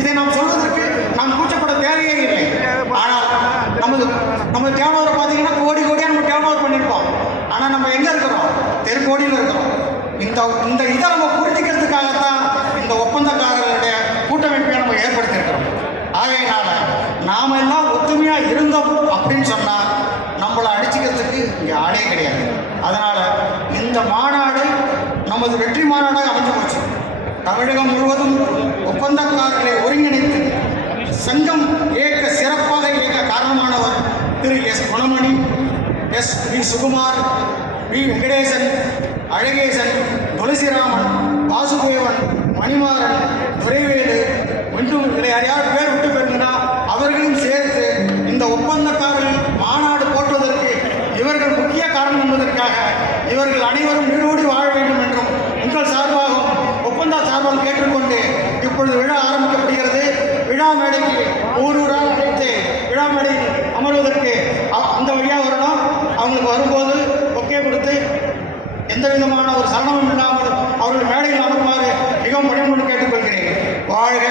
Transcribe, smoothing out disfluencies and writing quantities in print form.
இதை நாம் சொல்வதற்கு நாம் கூச்சப்பட தேவையே இல்லை. ஆனால் நம்ம டேர்ன் ஓவர் பார்த்தீங்கன்னா கோடி கோடியாக நம்ம டேர்ன் ஓவர் பண்ணியிருப்போம். ஆனால் நம்ம எங்கே இருக்கிறோம்? தெருக்கோடியில் இருக்கிறோம். இந்த இதை நம்ம புரிஞ்சுக்கிறதுக்காகத்தான் இந்த ஒப்பந்தக்காரர்களுடைய கூட்டமைப்பை நம்ம ஏற்படுத்தியிருக்கிறோம். ஆகையினால நாம் எல்லாம் ஒத்துமையாக இருந்தோம் அப்படின்னு சொன்னால் நம்மளை அடிச்சுக்கிறதுக்கு இங்கே ஆளே கிடையாது. அதனால் இந்த மாநாடு நமது வெற்றி மாநாடாக அமைஞ்சு போச்சு. தமிழகம் முழுவதும் ஒப்பந்தக்காரர்களை ஒருங்கிணைத்து சங்கம் இயக்க சிறப்பாக இயக்க காரணமானவர் Thiru S Gunamani, S V Sukumar, V Venkatesan, Alagesan, Thulasiraman, Vasudevan, Manimaran, Duraivelu, இன்னும் யாரையாவது பேர் விட்டு போயிருந்தா அவர்களையும் சேர்த்து இந்த ஒப்பந்தக்காரர்கள் மாநாடு போற்றுவதற்கு இவர்கள் முக்கிய காரணம் என்பதற்காக இவர்கள் அனைவரும் நீரோடி வாழ வேண்டும் என்றும் உங்கள் சார்பாகவும் ஒப்பந்த சார்பாக கேட்டுக்கொண்டு இப்பொழுது விழா ஆரம்பிக்கப்படுகிறது. விழா மேடைக்கு ஊரூராக அழைத்து விழா மேடையில் அமர்வதற்கு அந்த வழியாக வரணும். அவங்களுக்கு வரும்போது ஒக்கே கொடுத்து எந்த விதமான ஒரு சலனமும் இல்லாமல் அவர்கள் மேடையில் அமருமாறு மிகவும் பணிவுடன் கேட்டுக்கொள்கிறேன். வாழ்க